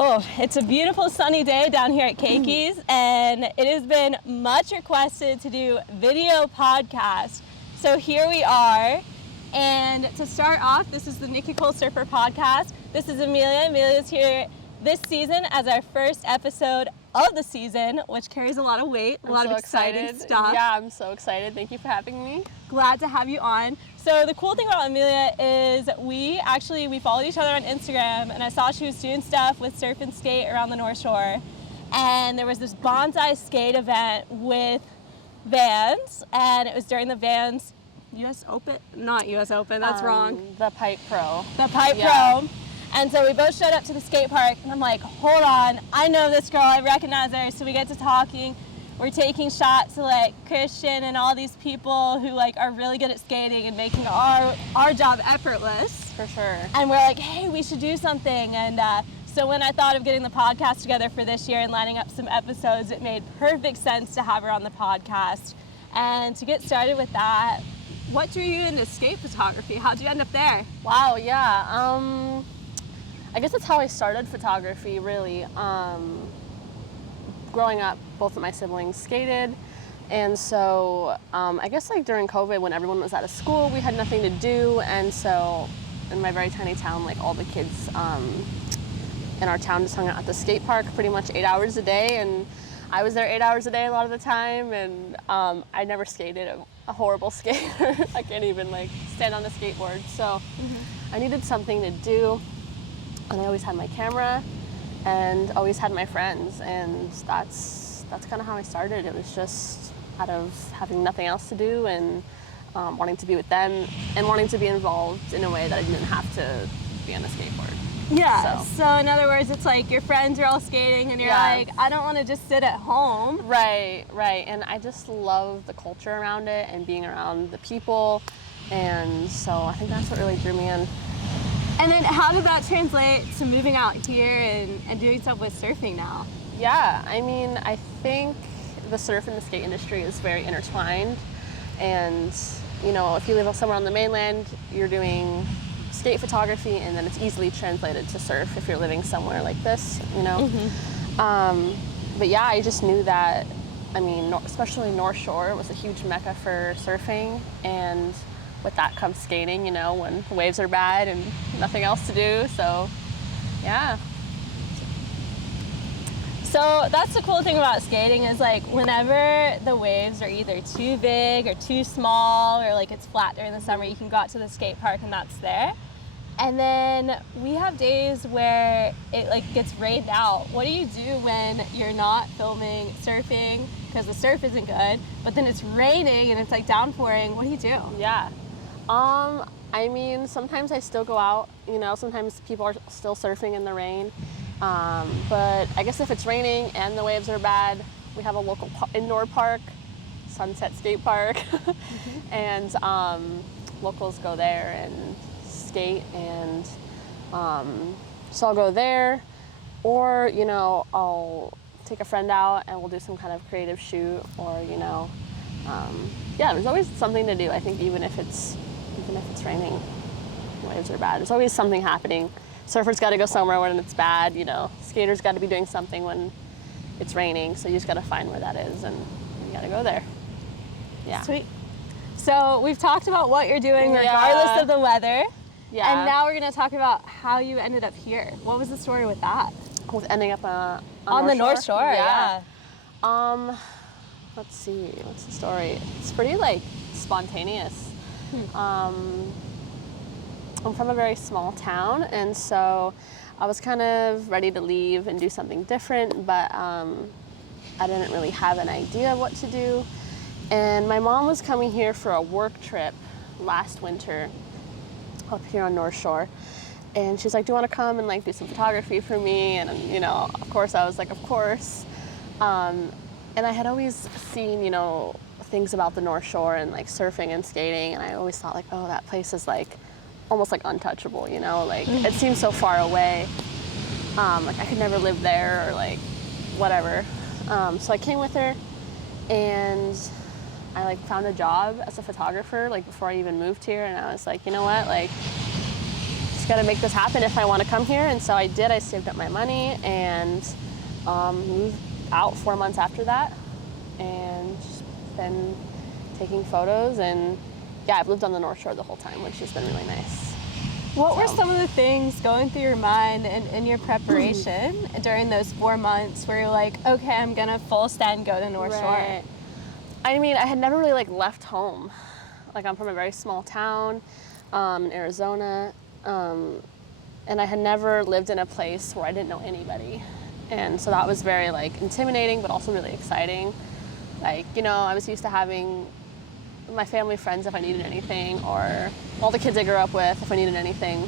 Oh, it's a beautiful sunny day down here at Keikis, and it has been much requested to do video podcast. So here we are, and to start off, this is the Nikki Cole Surfer podcast. This is Amelia. Amelia's here this season as our first episode of the season, which carries a lot of weight, a lot of exciting stuff. Yeah, I'm so excited. Thank you for having me. Glad to have you on. So the cool thing about Amelia is we followed each other on Instagram, and I saw she was doing stuff with surf and skate around the North Shore, and there was this bonsai skate event with Vans, and it was during the Vans US Open, not US Open, that's wrong. The Pipe Pro. The Pipe Pro. And so we both showed up to the skate park, and I'm like, hold on, I know this girl, I recognize her. So we get to talking. We're taking shots to like Christian and all these people who like are really good at skating and making our job effortless. For sure. And we're like, hey, we should do something. And so when I thought of getting the podcast together for this year and lining up some episodes, it made perfect sense to have her on the podcast. And to get started with that, what drew you into skate photography? How'd you end up there? Wow, yeah. I guess that's how I started photography, really. Growing up, both of my siblings skated, and so I guess like during COVID when everyone was out of school, we had nothing to do, and so in my very tiny town, like all the kids in our town just hung out at the skate park pretty much 8 hours a day, and I was there 8 hours a day a lot of the time, and I never skated. I'm a horrible skater. I can't even like stand on a skateboard, so I needed something to do, and I always had my camera and always had my friends, and that's kind of how I started. It was just out of having nothing else to do and wanting to be with them and wanting to be involved in a way that I didn't have to be on a skateboard. Yeah, so in other words, it's like your friends are all skating and you're like, I don't want to just sit at home. Right, and I just love the culture around it and being around the people, and so I think that's what really drew me in. And then how did that translate to moving out here and doing stuff with surfing now? Yeah, I mean, I think the surf and the skate industry is very intertwined. And, you know, if you live somewhere on the mainland, you're doing skate photography, and then it's easily translated to surf if you're living somewhere like this, you know. But yeah, I just knew that, I mean, especially North Shore was a huge mecca for surfing, and with that comes skating, you know, when the waves are bad and nothing else to do, so yeah. So that's the cool thing about skating is like whenever the waves are either too big or too small or like it's flat during the summer, you can go out to the skate park and that's there. And then we have days where it like gets rained out. What do you do when you're not filming surfing because the surf isn't good, but then it's raining and it's like downpouring? What do you do? Yeah. I mean, sometimes I still go out, you know, sometimes people are still surfing in the rain. But I guess if it's raining and the waves are bad, we have a local indoor park, Sunset Skate Park, and locals go there and skate, and so I'll go there, or, you know, I'll take a friend out and we'll do some kind of creative shoot, or, you know, yeah, there's always something to do. I think even if it's raining, the waves are bad, there's always something happening. Surfers got to go somewhere when it's bad, you know. Skaters got to be doing something when it's raining, so you just got to find where that is, and you got to go there. Yeah. Sweet. So we've talked about what you're doing regardless of the weather. Yeah. And now we're going to talk about how you ended up here. What was the story with that? With ending up on the North Shore, yeah. Let's see, what's the story? It's pretty like spontaneous. I'm from a very small town, and so I was kind of ready to leave and do something different, but I didn't really have an idea of what to do. And my mom was coming here for a work trip last winter up here on North Shore, and she's like, do you want to come and like do some photography for me? And you know, of course I was like, of course. And I had always seen, you know, things about the North Shore and like surfing and skating, and I always thought like, oh, that place is like almost like untouchable, you know, like it seems so far away, like I could never live there or like whatever. So I came with her, and I like found a job as a photographer like before I even moved here, and I was like, you know what, like just got to make this happen if I want to come here. And so I did. I saved up my money and moved out 4 months after that, and just been taking photos. And yeah, I've lived on the North Shore the whole time, which has been really nice. What were some of the things going through your mind in your preparation during those 4 months where you're like, okay, I'm gonna full send go to North Shore? I mean, I had never really like left home. Like, I'm from a very small town in Arizona, and I had never lived in a place where I didn't know anybody. And so that was very like intimidating, but also really exciting. Like, you know, I was used to having my family friends if I needed anything, or all the kids I grew up with if I needed anything.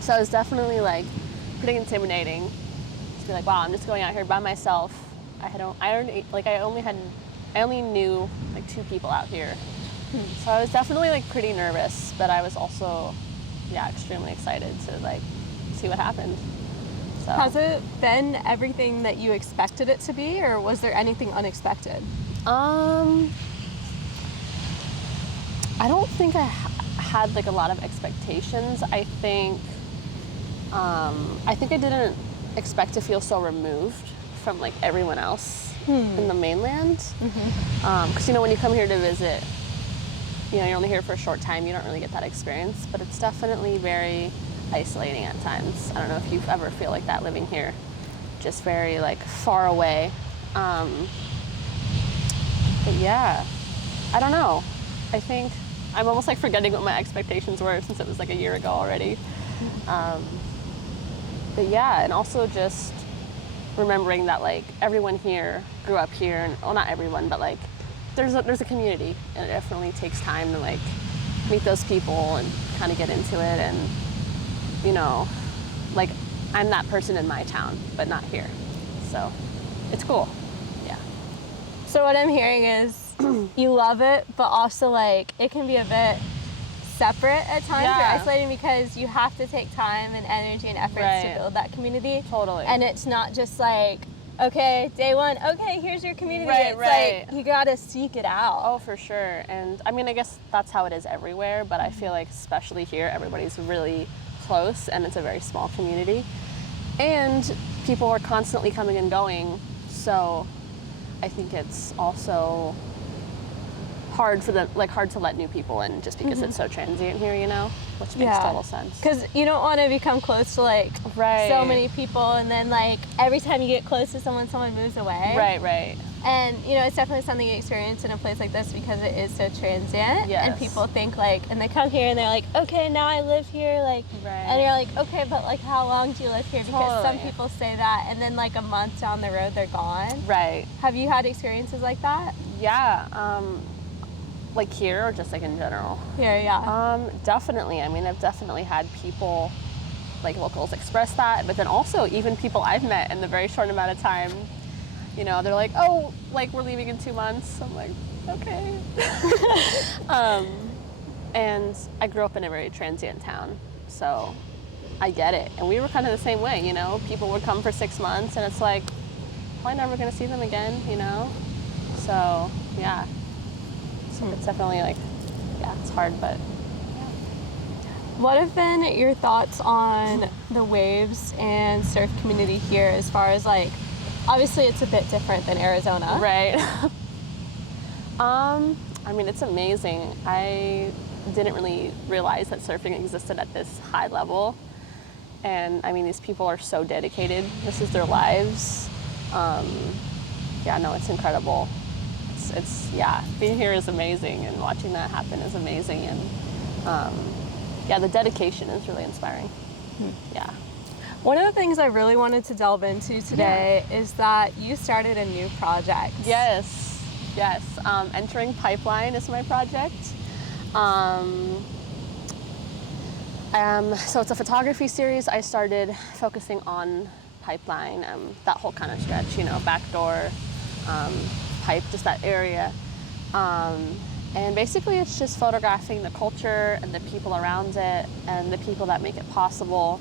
So it was definitely like pretty intimidating to be like, wow, I'm just going out here by myself. I only knew like 2 people out here. So I was definitely like pretty nervous, but I was also, yeah, extremely excited to like see what happened. So. Has it been everything that you expected it to be, or was there anything unexpected? I don't think I had like a lot of expectations. I think I didn't expect to feel so removed from like everyone else in the mainland. Because you know, when you come here to visit, you know, you're only here for a short time, you don't really get that experience, but it's definitely very isolating at times. I don't know if you ever feel like that living here, just very like far away. But yeah, I don't know. I think I'm almost like forgetting what my expectations were since it was like a year ago already. But yeah, and also just remembering that like everyone here grew up here, and well, not everyone, but like there's a community, and it definitely takes time to like meet those people and kind of get into it. And you know, like I'm that person in my town, but not here, so it's cool. Yeah. So what I'm hearing is you love it, but also like it can be a bit separate at times, or isolating, because you have to take time and energy and efforts to build that community. Totally. And it's not just like, okay, day one, okay, here's your community. Right, it's like you gotta seek it out. Oh, for sure. And I mean, I guess that's how it is everywhere, but I feel like especially here, everybody's really close, and it's a very small community. And people are constantly coming and going, so I think it's also hard to let new people in just because it's so transient here, you know, which makes total sense. Because you don't want to become close to like so many people, and then like every time you get close to someone moves away. Right. And you know, it's definitely something you experience in a place like this because it is so transient. Yes. And people think like, and they come here and they're like, okay, now I live here, like, and you're like, okay, but like how long do you live here? Because some people say that, and then like a month down the road they're gone. Right. Have you had experiences like that? Yeah. Like here, or just like in general? Here, yeah. Definitely. I mean, I've definitely had people, like locals, express that, but then also even people I've met in the very short amount of time, you know, they're like, oh, like we're leaving in 2 months. I'm like, okay. And I grew up in a very transient town, so I get it. And we were kind of the same way, you know, people would come for 6 months, and it's like, probably never gonna see them again, you know? So, yeah. It's definitely like, yeah, it's hard, but yeah. What have been your thoughts on the waves and surf community here, as far as like, obviously it's a bit different than Arizona. Right. I mean, it's amazing. I didn't really realize that surfing existed at this high level. And I mean, these people are so dedicated. This is their lives. Yeah, no, it's incredible. It's being here is amazing, and watching that happen is amazing, and yeah, the dedication is really inspiring. Yeah. One of the things I really wanted to delve into today is that you started a new project. Yes. Entering Pipeline is my project. So it's a photography series. I started focusing on Pipeline, that whole kind of stretch, you know, backdoor, Pipe, just that area. And basically it's just photographing the culture and the people around it and the people that make it possible.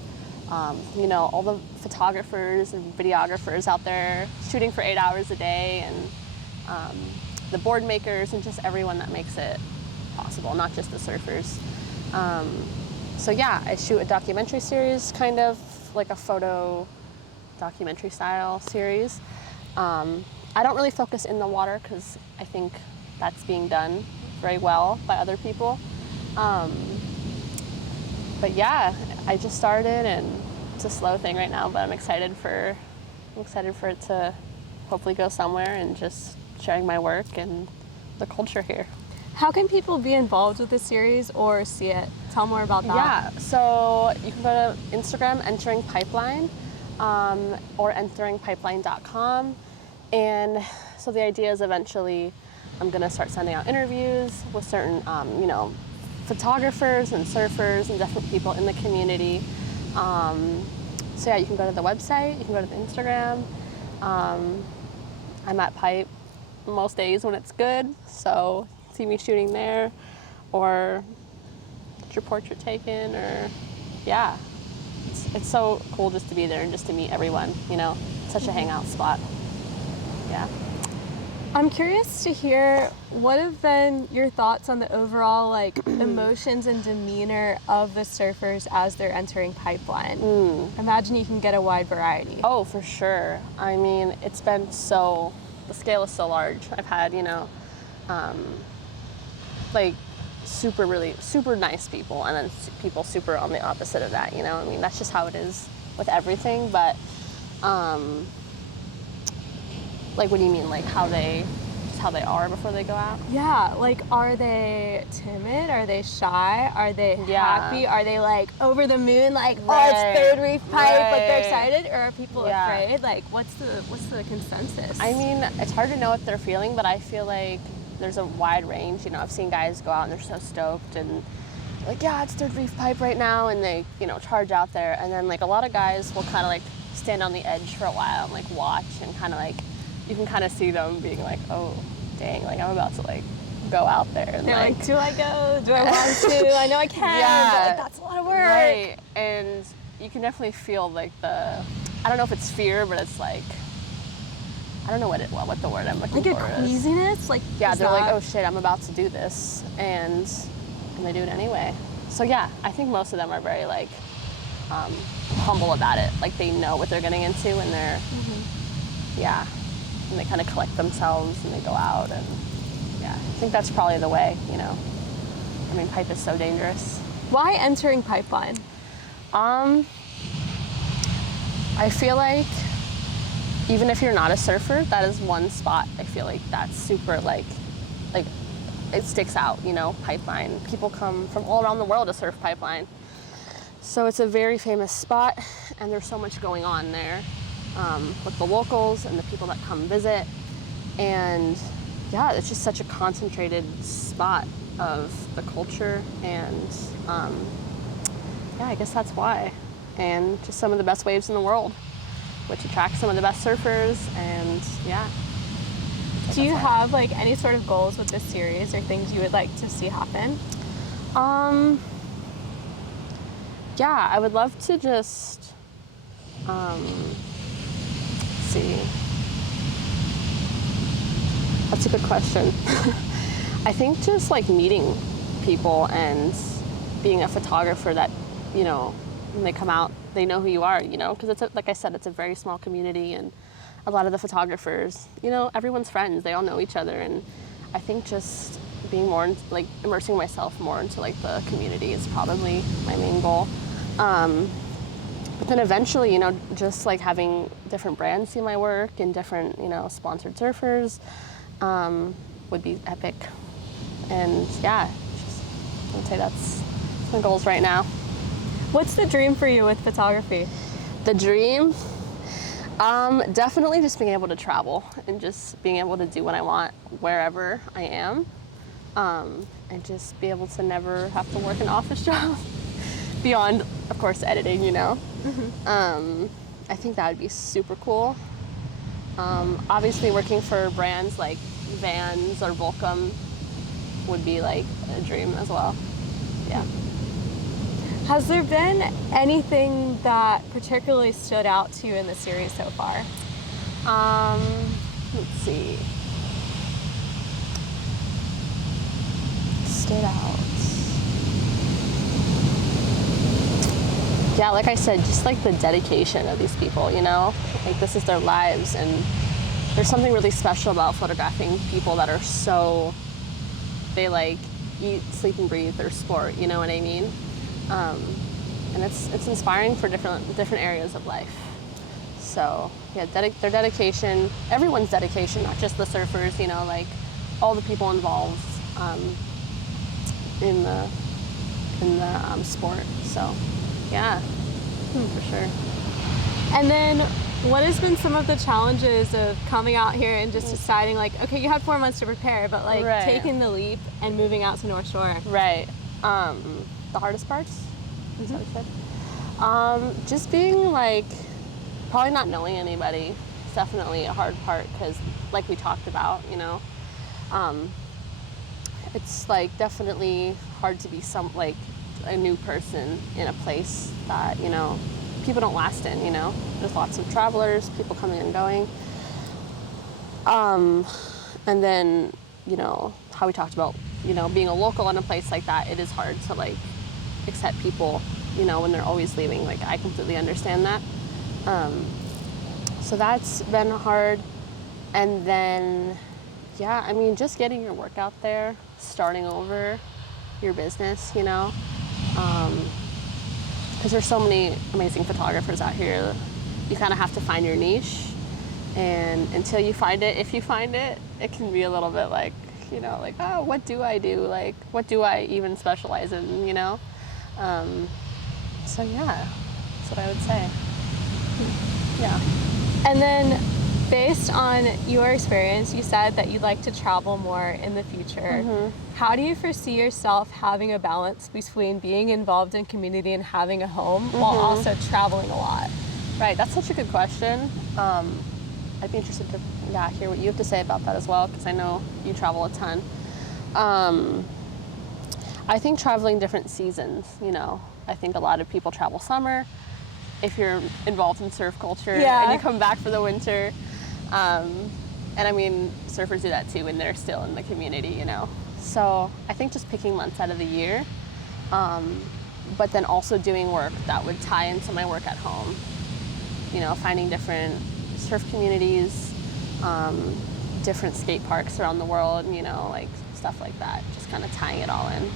You know, all the photographers and videographers out there shooting for 8 hours a day, and the board makers, and just everyone that makes it possible, not just the surfers. So yeah, I shoot a documentary series, kind of like a photo documentary style series. I don't really focus in the water because I think that's being done very well by other people. But yeah, I just started, and it's a slow thing right now, but I'm excited for it to hopefully go somewhere, and just sharing my work and the culture here. How can people be involved with this series or see it? Tell more about that. Yeah, so you can go to Instagram, Entering Pipeline, or enteringpipeline.com. And so the idea is eventually I'm going to start sending out interviews with certain, photographers and surfers and different people in the community. So yeah, you can go to the website, you can go to the Instagram. I'm at Pipe most days when it's good, so see me shooting there, or get your portrait taken, or yeah. It's so cool just to be there and just to meet everyone, such a hangout spot. Yeah. I'm curious to hear what have been your thoughts on the overall emotions and demeanor of the surfers as they're entering Pipeline. Imagine you can get a wide variety. Oh, for sure. I mean, it's been the scale is so large. I've had, really super nice people, and then people super on the opposite of that, I mean, that's just how it is with everything, but what do you mean, how they are before they go out? Yeah, are they timid? Are they shy? Are they happy? Are they over the moon, oh, it's third reef pipe, they're excited? Or are people afraid? What's the consensus? I mean, it's hard to know what they're feeling, but I feel like there's a wide range. I've seen guys go out and they're so stoked and yeah, it's third reef pipe right now, and they, charge out there. And then a lot of guys will kind of stand on the edge for a while and watch, and kind of you can kind of see them being oh, dang, I'm about to go out there. And they're do I go? Do I want to? I know I can, but that's a lot of work. Right, and you can definitely feel I don't know if it's fear, but it's I don't know what the word I'm looking for is. Queasiness? Yeah, they're oh shit, I'm about to do this, and they do it anyway. So yeah, I think most of them are very humble about it. They know what they're getting into, and they're, yeah, and they kind of collect themselves and they go out, and yeah, I think that's probably the way, I mean, pipe is so dangerous. Why entering Pipeline? I feel even if you're not a surfer, that is one spot I feel that's super it sticks out, Pipeline. People come from all around the world to surf Pipeline. So it's a very famous spot, and there's so much going on there with the locals and the people that come visit. And yeah, it's just such a concentrated spot of the culture, and yeah, I guess that's why. And just some of the best waves in the world, which attracts some of the best surfers, and yeah. Do you have any sort of goals with this series or things you would like to see happen? Yeah, I would love to just see. That's a good question. I think just meeting people and being a photographer that, when they come out, they know who you are, because it's like I said, it's a very small community, and a lot of the photographers, everyone's friends, they all know each other, and I think just being more immersing myself more into the community is probably my main goal. But then eventually, just like having different brands see my work and different, sponsored surfers would be epic. And yeah, I would say that's my goals right now. What's the dream for you with photography? The dream? Definitely just being able to travel and just being able to do what I want wherever I am. And just be able to never have to work an office job beyond, of course, editing, Mm-hmm. I think that would be super cool. Obviously working for brands like Vans or Volcom would be a dream as well. Yeah. Has there been anything that particularly stood out to you in the series so far? Let's see. Stood out. Yeah, like I said, just like the dedication of these people, you know? Like this is their lives, and there's something really special about photographing people that are so, they like eat, sleep, and breathe their sport, you know what I mean? And it's inspiring for different areas of life. So yeah, their dedication, everyone's dedication, not just the surfers, you know, like all the people involved in the sport. So yeah, for sure. And then what has been some of the challenges of coming out here and just deciding like, okay, you had 4 months to prepare, but like taking the leap and moving out to North Shore? Right. The hardest parts? Is that what you said? Just being like, probably not knowing anybody. It's definitely a hard part because like we talked about, you know, it's like definitely hard to be like a new person in a place that, you know, people don't last in, you know. There's lots of travelers, people coming and going. And then, you know, how we talked about, you know, being a local in a place like that, it is hard to like accept people, you know, when they're always leaving. Like I completely understand that. So that's been hard. And then, yeah, I mean, just getting your work out there, starting over your business, you know. Because there's so many amazing photographers out here. You kind of have to find your niche, and until you find it, if you find it, it can be a little bit like, you know, like, oh, what do I do? Like, what do I even specialize in, you know? So yeah, that's what I would say. Yeah. And then based on your experience, you said that you'd like to travel more in the future. How do you foresee yourself having a balance between being involved in community and having a home while also traveling a lot? Right, that's such a good question. I'd be interested to hear what you have to say about that as well, because I know you travel a ton. I think traveling different seasons, you know. I think a lot of people travel summer if you're involved in surf culture, and you come back for the winter. And I mean, surfers do that too when they're still in the community, you know. So I think just picking months out of the year, but then also doing work that would tie into my work at home. You know, finding different surf communities, different skate parks around the world, you know, like stuff like that, just kind of tying it all in.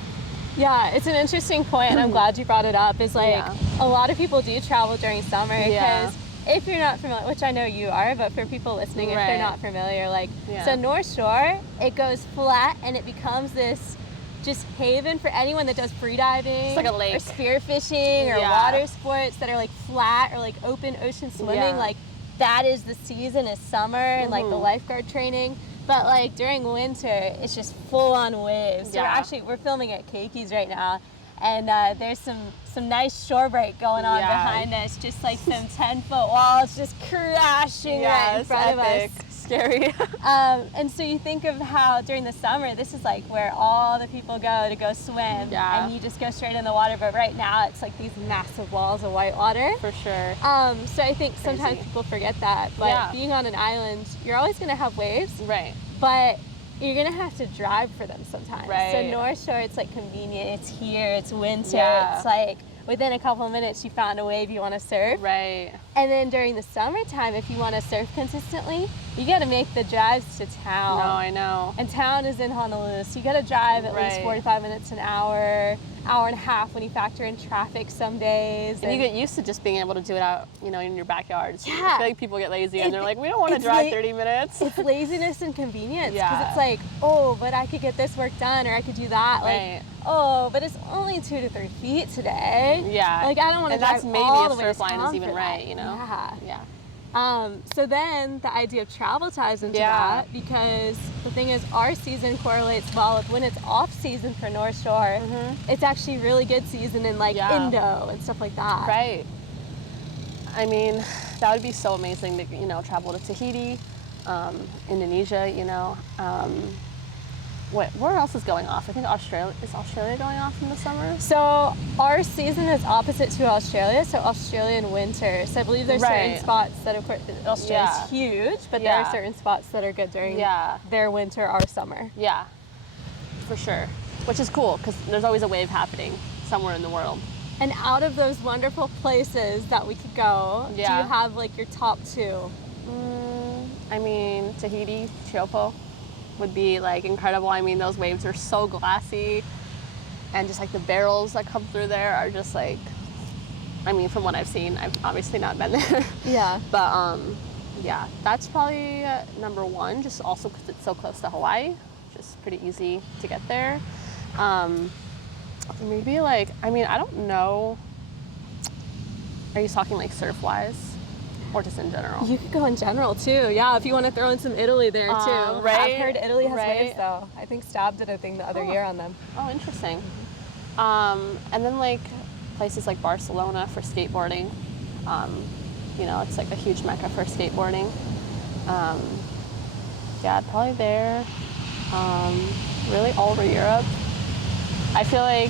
Yeah, it's an interesting point, and I'm glad you brought it up, is like a lot of people do travel during summer because if you're not familiar, which I know you are, but for people listening, if they're not familiar, like, so North Shore, it goes flat and it becomes this just haven for anyone that does freediving, it's like a lake, or spearfishing, or water sports that are like flat or like open ocean swimming. Like that is the season, is summer, and like the lifeguard training. But like during winter, it's just full on waves. So we're filming at Keikis right now, and there's some nice shore break going on behind us, just like some 10-foot walls just crashing right in front of us. Scary. And so you think of how during the summer, this is like where all the people go swim, and you just go straight in the water. But right now, it's like these massive walls of white water. For sure. So I think sometimes people forget that. But being on an island, you're always going to have waves. Right. But you're going to have to drive for them sometimes. Right. So North Shore, it's like convenient. It's here. It's winter. It's like within a couple of minutes, you found a wave you want to surf. Right. And then during the summertime, if you want to surf consistently, you got to make the drives to town. No, I know. And town is in Honolulu, so you got to drive at least 45 minutes an hour, hour and a half when you factor in traffic some days. And you get used to just being able to do it out, you know, in your backyard. So I feel like people get lazy and they're like, we don't want to drive 30 minutes. It's laziness and convenience, because it's like, oh, but I could get this work done, or I could do that. Like, oh, but it's only 2 to 3 feet today. Yeah. Like, I don't want to drive all the way. And that's maybe if surf line is even right, you know? Yeah. So then the idea of travel ties into that, because the thing is, our season correlates well with when it's off season for North Shore. It's actually really good season in like Indo and stuff like that. Right. I mean, that would be so amazing to, you know, travel to Tahiti, Indonesia, you know. Where else is going off? I think is Australia going off in the summer? So our season is opposite to Australia, so Australian winter. So I believe there's certain spots that, of course, Australia's huge, but there are certain spots that are good during their winter, our summer. Yeah, for sure. Which is cool, because there's always a wave happening somewhere in the world. And out of those wonderful places that we could go, do you have like your top 2? I mean, Tahiti, Tiopo would be like incredible. I mean, those waves are so glassy, and just like the barrels that come through there are just like, I mean, from what I've seen, I've obviously not been there. Yeah. But yeah, that's probably number 1, just also because it's so close to Hawaii, just pretty easy to get there. Maybe like, I mean, I don't know. Are you talking like surf-wise or just in general? You could go in general too. Yeah, if you want to throw in some Italy there too. Right. I've heard Italy has Right. waves though. I think Stab did a thing the other year on them. Oh, interesting. And then like places like Barcelona for skateboarding. You know, it's like a huge mecca for skateboarding. Yeah, probably there. Really all over Europe. I feel like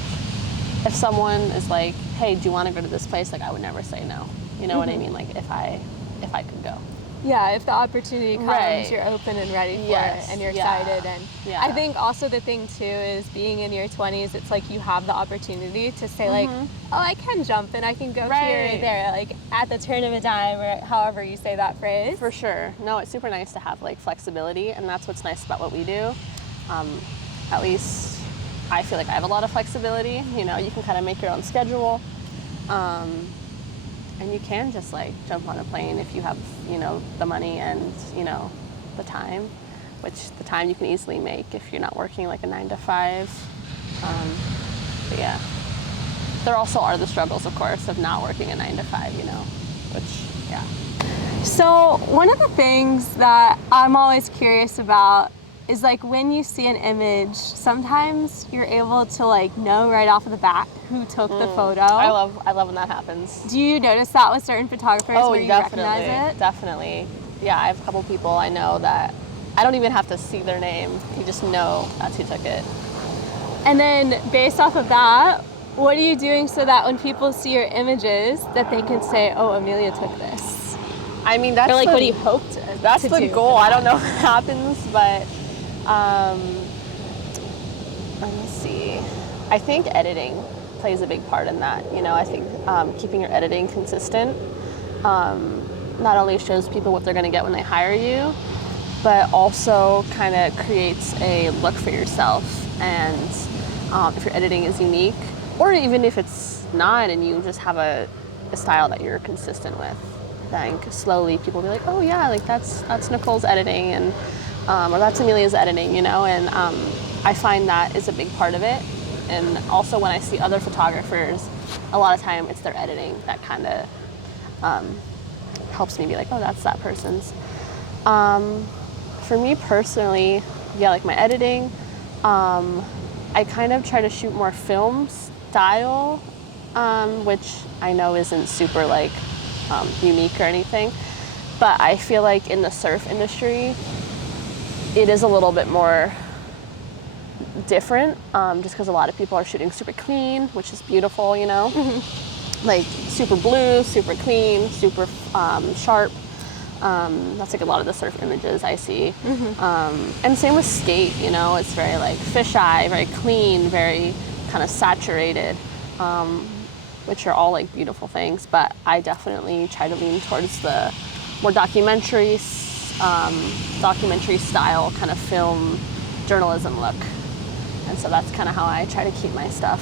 if someone is like, hey, do you want to go to this place? Like, I would never say no. You know what I mean? Like, if I could go. Yeah, if the opportunity comes, Right. you're open and ready for Yes, it, and you're yeah, excited. And yeah. I think also the thing too is being in your 20s, it's like you have the opportunity to say like, oh, I can jump and I can go here or Right. there, like at the turn of a dime, or however you say that phrase. For sure. No, it's super nice to have like flexibility, and that's what's nice about what we do. At least I feel like I have a lot of flexibility. You know, you can kind of make your own schedule. And you can just like jump on a plane if you have, you know, the money and, you know, the time, which the time you can easily make if you're not working like a 9 to 5. But yeah, there also are the struggles, of course, of not working a 9 to 5, you know, which, yeah. So one of the things that I'm always curious about is like when you see an image, sometimes you're able to like know right off of the bat who took the photo. I love when that happens. Do you notice that with certain photographers where you recognize it? Definitely. Yeah, I have a couple people I know that I don't even have to see their name. You just know that's who took it. And then based off of that, what are you doing so that when people see your images that they can say, oh, Amelia took this? I mean, that's Or like the, what do you hope to that's to the do goal. for I that? don't know what happens, but let me see. I think editing plays a big part in that. You know, I think keeping your editing consistent not only shows people what they're going to get when they hire you, but also kind of creates a look for yourself. And if your editing is unique, or even if it's not, and you just have a style that you're consistent with, I think slowly people will be like, oh yeah, like that's Nicole's editing, and or that's Amelia's editing, you know. And I find that is a big part of it. And also when I see other photographers, a lot of time it's their editing that kind of helps me be like, oh, that's that person's. For me personally, yeah, like my editing, I kind of try to shoot more film style, which I know isn't super like unique or anything, but I feel like in the surf industry, it is a little bit more different, just because a lot of people are shooting super clean, which is beautiful, you know, like super blue, super clean, super sharp. That's like a lot of the surf images I see. And same with skate, you know, it's very like fisheye, very clean, very kind of saturated, which are all like beautiful things. But I definitely try to lean towards the more documentary style kind of film journalism look. And so that's kind of how I try to keep my stuff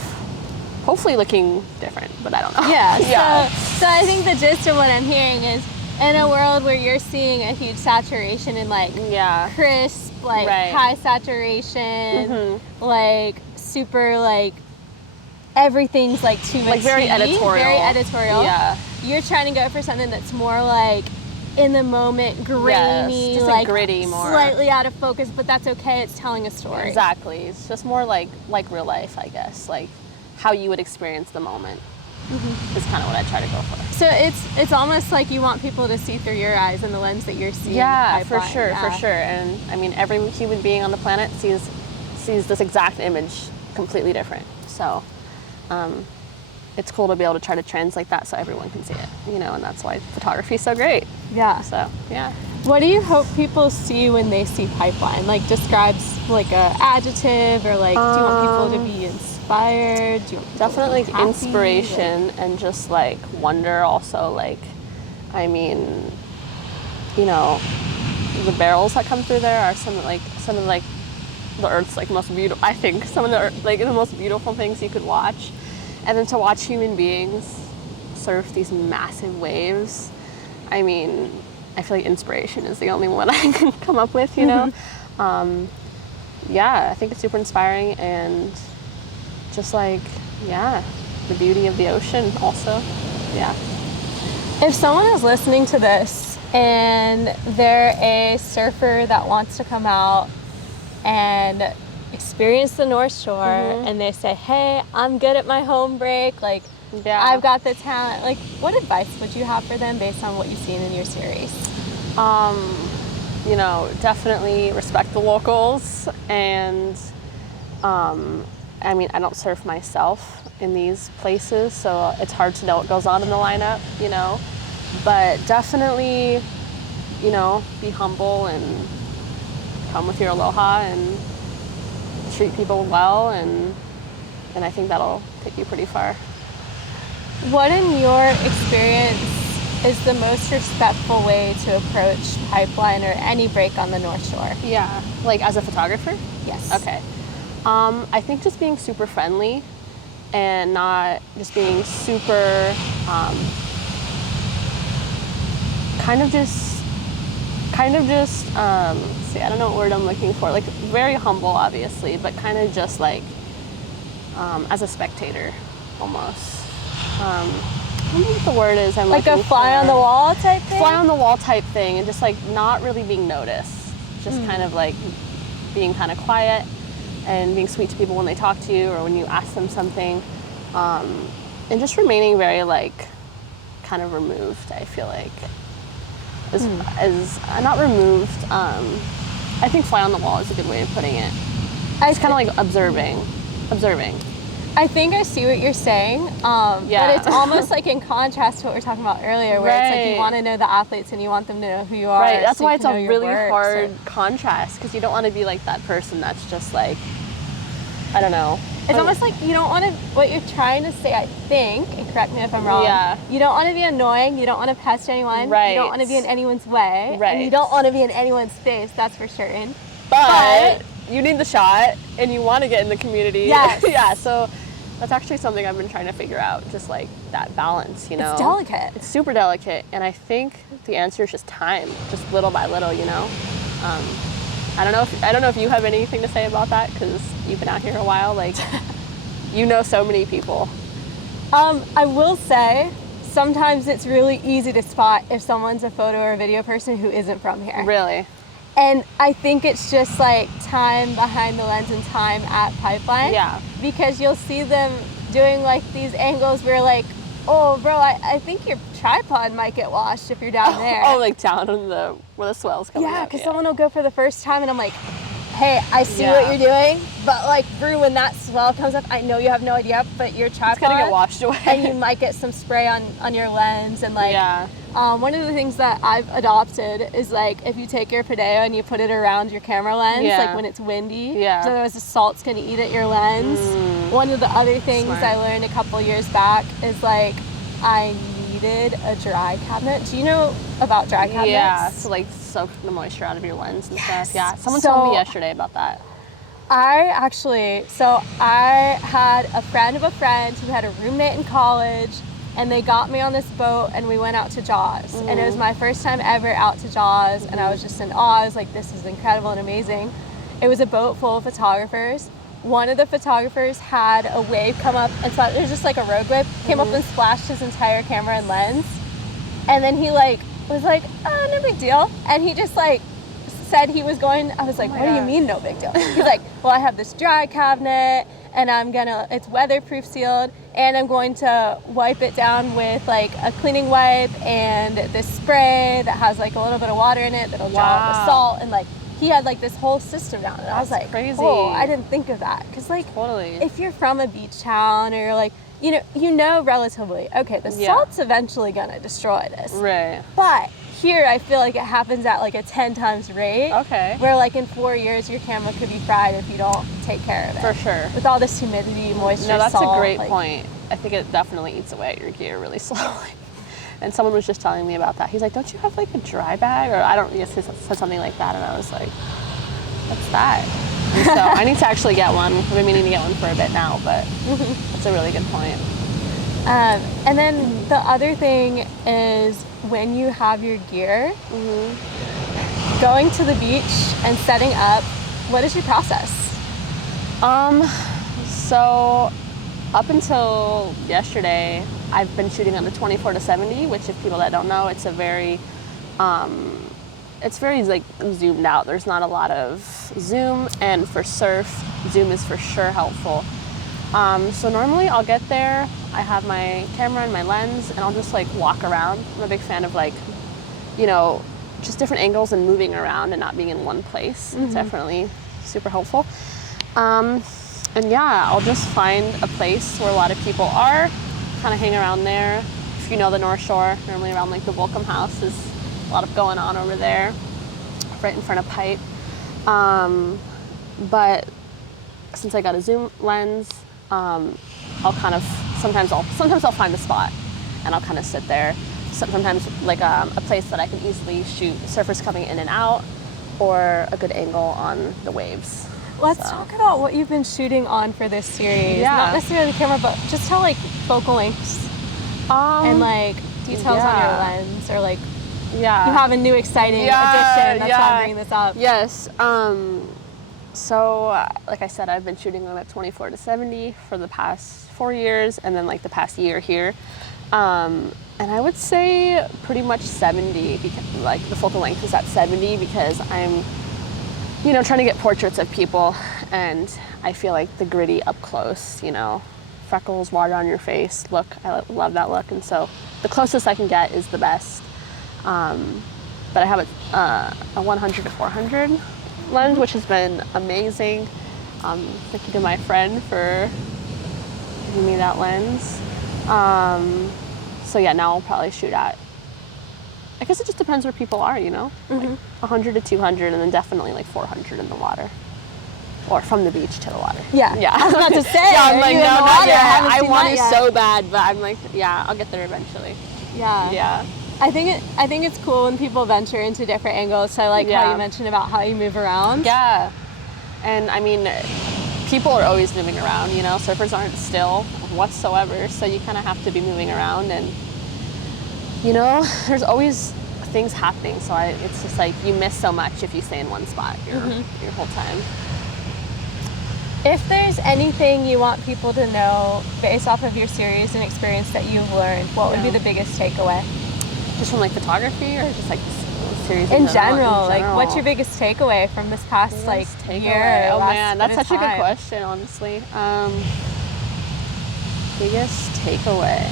hopefully looking different, but I don't know. Yeah. So I think the gist of what I'm hearing is, in a world where you're seeing a huge saturation in like crisp, like high saturation, like super like everything's like too much, like very editorial. Yeah. You're trying to go for something that's more like in the moment, grainy, just like gritty, more slightly out of focus, but that's okay. It's telling a story. Exactly. It's just more like real life, I guess, like how you would experience the moment. Is kind of what I try to go for. So it's almost like you want people to see through your eyes and the lens that you're seeing. Yeah, for sure. And I mean, every human being on the planet sees this exact image completely different. So it's cool to be able to try to translate that so everyone can see it, you know, and that's why photography is so great. Yeah. So, yeah. What do you hope people see when they see pipeline? Like describes like a adjective, or like do you want people to be inspired? inspired? Do you want people to Definitely be happy? inspiration and just like wonder also. Like, I mean, you know, the barrels that come through there are some of the Earth's like most beautiful. I think some of the most beautiful things you could watch, and then to watch human beings surf these massive waves. I mean, I feel like inspiration is the only one I can come up with. You know, yeah, I think it's super inspiring and just like the beauty of the ocean also. Yeah. If someone is listening to this and they're a surfer that wants to come out and experience the North Shore, and they say, hey, I'm good at my home break, like, I've got the talent, like, what advice would you have for them based on what you've seen in your series? You know, definitely respect the locals, and I mean, I don't surf myself in these places, so it's hard to know what goes on in the lineup, you know, but definitely, you know, be humble and come with your aloha and treat people well, and I think that'll take you pretty far. What, in your experience, is the most respectful way to approach pipeline or any break on the North Shore? Yeah, like as a photographer? Yes. Okay. I think just being super friendly and not just being super, kind of just, see, I don't know what word I'm looking for, like very humble, obviously, but kind of just like, as a spectator, almost. I don't know what the word is I'm like looking a fly for. on the wall type thing? Fly on the wall type thing, and just like not really being noticed. Just kind of like being kind of quiet and being sweet to people when they talk to you or when you ask them something. And just remaining very like kind of removed, I feel like. As not removed, I think fly on the wall is a good way of putting it. It's kind of like observing. I think I see what you're saying, but it's almost like in contrast to what we were talking about earlier, where it's like you want to know the athletes and you want them to know who you are. Right, that's so why it's a really work, hard contrast, because you don't want to be like that person that's just like, I don't know. It's almost like you don't want to, what you're trying to say, I think, and correct me if I'm wrong, you don't want to be annoying, you don't want to pest anyone, you don't want to be in anyone's way, and you don't want to be in anyone's face, that's for certain. But you need the shot, and you want to get in the community. Yes. Yeah, so that's actually something I've been trying to figure out, just like that balance, you know? It's delicate. It's super delicate, and I think the answer is just time, just little by little, you know? I don't know if you have anything to say about that, because you've been out here a while, like, you know so many people. I will say, sometimes it's really easy to spot if someone's a photo or a video person who isn't from here. Really? And I think it's just like time behind the lens and time at Pipeline. Yeah. Because you'll see them doing like these angles where like, oh bro, I think your tripod might get washed if you're down there. Oh, like down in where the swell's coming out. Yeah, because someone will go for the first time and I'm like, hey, I see what you're doing, but like Brew, when that swell comes up, I know you have no idea, but your tripod, it's gonna get washed away. And you might get some spray on your lens, and like one of the things that I've adopted is like if you take your Pideo and you put it around your camera lens, like when it's windy, so otherwise the salt's gonna eat at your lens. One of the other things I learned a couple years back is like I needed a dry cabinet. Do you know about dry cabinets? Yeah, to like soak the moisture out of your lens and stuff. Yeah, someone told me yesterday about that. I had a friend of a friend who had a roommate in college, and they got me on this boat and we went out to Jaws. And it was my first time ever out to Jaws, and I was just in awe. I was like, this is incredible and amazing. It was a boat full of photographers. One of the photographers had a wave come up, and so it was just like a rogue wave, came up and splashed his entire camera and lens. And then he like was like, oh, no big deal. And he just like said he was going, I was like, what do you mean no big deal? He's like, well, I have this dry cabinet and it's weatherproof sealed, and I'm going to wipe it down with like a cleaning wipe and this spray that has like a little bit of water in it that'll draw out the salt, and like he had like this whole system down, and I was like, crazy. Oh, I didn't think of that, because like if you're from a beach town or you're like, you know relatively, okay, the salt's eventually gonna destroy this, right? But here I feel like it happens at like a 10 times rate. Okay. Where like in 4 years your camera could be fried if you don't take care of it. For sure. With all this humidity, moisture, No, that's salt, a great like, point. I think it definitely eats away at your gear really slowly. And someone was just telling me about that. He's like, don't you have like a dry bag? Or I don't, yes, he said something like that. And I was like, what's that? And so I need to actually get one. I've been meaning to get one for a bit now, but that's a really good point. And then the other thing is when you have your gear, going to the beach and setting up, what is your process? So up until yesterday, I've been shooting on the 24-70, which if people that don't know, it's a very, it's very like zoomed out. There's not a lot of zoom, and for surf, zoom is for sure helpful. So normally I'll get there, I have my camera and my lens, and I'll just like walk around. I'm a big fan of like, you know, just different angles and moving around and not being in one place. It's definitely super helpful. And yeah, I'll just find a place where a lot of people are, kind of hang around there. If you know the North Shore, normally around like the Volcom House, there's a lot of going on over there, right in front of Pipe. But since I got a zoom lens, I'll kind of, sometimes I'll find a spot and I'll kind of sit there. Sometimes like a place that I can easily shoot surfers coming in and out, or a good angle on the waves. Let's talk about what you've been shooting on for this series. Yeah. Not necessarily the camera, but just how like focal lengths and like details on your lens, or like you have a new exciting addition. That's why I'm bringing this up. Yes. So like I said, I've been shooting on a 24-70 for the past 4 years, and then like the past year here. And I would say pretty much 70, because like the focal length is at 70, because I'm, you know, trying to get portraits of people, and I feel like the gritty up close, you know, freckles, water on your face look, I love that look, and so the closest I can get is the best. But I have a 100-400 lens, which has been amazing. Thank you to my friend for giving me that lens. So yeah, now I'll probably shoot at, I guess it just depends where people are, you know? Like 100 to 200, and then definitely like 400 in the water. Or from the beach to the water. Yeah. Yeah. I was about to say, yeah, I'm like, you no, in the not water? yet. I haven't I seen want that to yet. so bad, but I'm like, yeah, I'll get there eventually. Yeah. Yeah. I think it's cool when people venture into different angles. So I like how you mentioned about how you move around. Yeah. And I mean, people are always moving around, you know, surfers aren't still whatsoever, so you kind of have to be moving around, and, you know, there's always things happening, so it's just like you miss so much if you stay in one spot your whole time. If there's anything you want people to know based off of your series and experience that you've learned, what would be the biggest takeaway? Just from like photography, or just like the series in general? Like, what's your biggest takeaway from this past year? Oh man, that's such a good question, honestly. Biggest takeaway.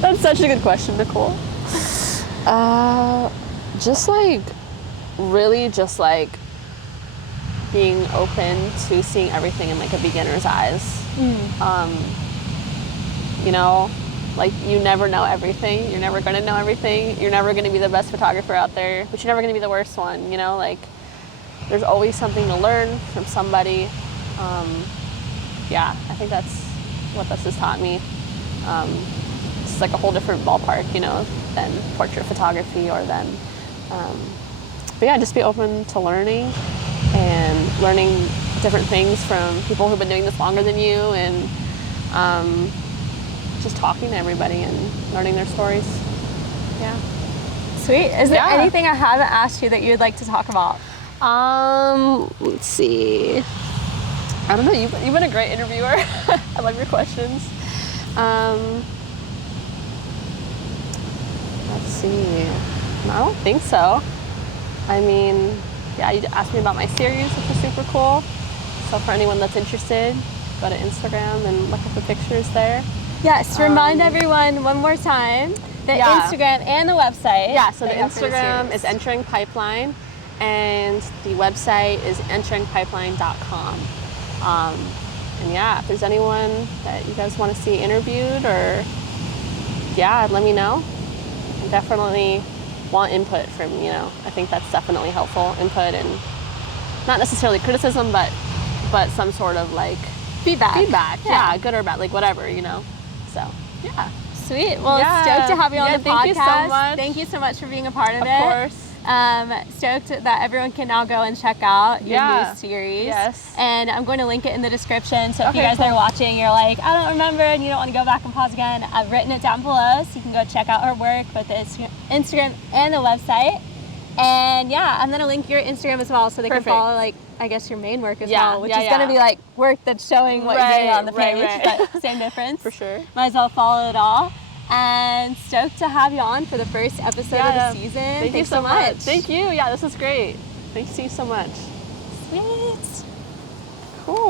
That's such a good question, Nicole. Just like, really just like being open to seeing everything in like a beginner's eyes. You know, like you never know everything. You're never gonna know everything. You're never gonna be the best photographer out there, but you're never gonna be the worst one, you know? Like, there's always something to learn from somebody. Yeah, I think that's what this has taught me. It's like a whole different ballpark, you know, than portrait photography, or than, but yeah, just be open to learning, and learning different things from people who've been doing this longer than you, and just talking to everybody and learning their stories. Yeah. Sweet. Is there anything I haven't asked you that you would like to talk about? Let's see. I don't know. You've been a great interviewer. I love your questions. Let's see. I don't think so. I mean, yeah, you asked me about my series, which is super cool. So for anyone that's interested, go to Instagram and look at the pictures there. Yes, remind everyone one more time, the Instagram and the website. Yeah, so the Instagram is Entering Pipeline, and the website is enteringpipeline.com. And yeah, if there's anyone that you guys want to see interviewed, or yeah, let me know. I definitely want input from, I think that's definitely helpful, input, and not necessarily criticism, but some sort of like feedback, yeah, good or bad, like whatever, so yeah. Sweet. Well, Yeah. stoked to have you on the podcast. Thank you so much. Thank you so much for being a part of it. Of course. Stoked that everyone can now go and check out your Yeah. new series. Yes. And I'm going to link it in the description. So if you Okay, guys that are cool. watching, you're like, I don't remember, and you don't want to go back and pause again, I've written it down below, so you can go check out her work, both the Instagram and the website. And yeah, I'm going to link your Instagram as well, so they Perfect. can follow, like, I guess your main work as Yeah, well, which yeah, is going to yeah. be like work that's showing what you're doing on the page, Right. but same difference. For sure. Might as well follow it all. And stoked to have you on for the first episode of the season. Thank you Thanks so much. Thank you. Yeah, this is great. Thank you so much. Sweet. Cool.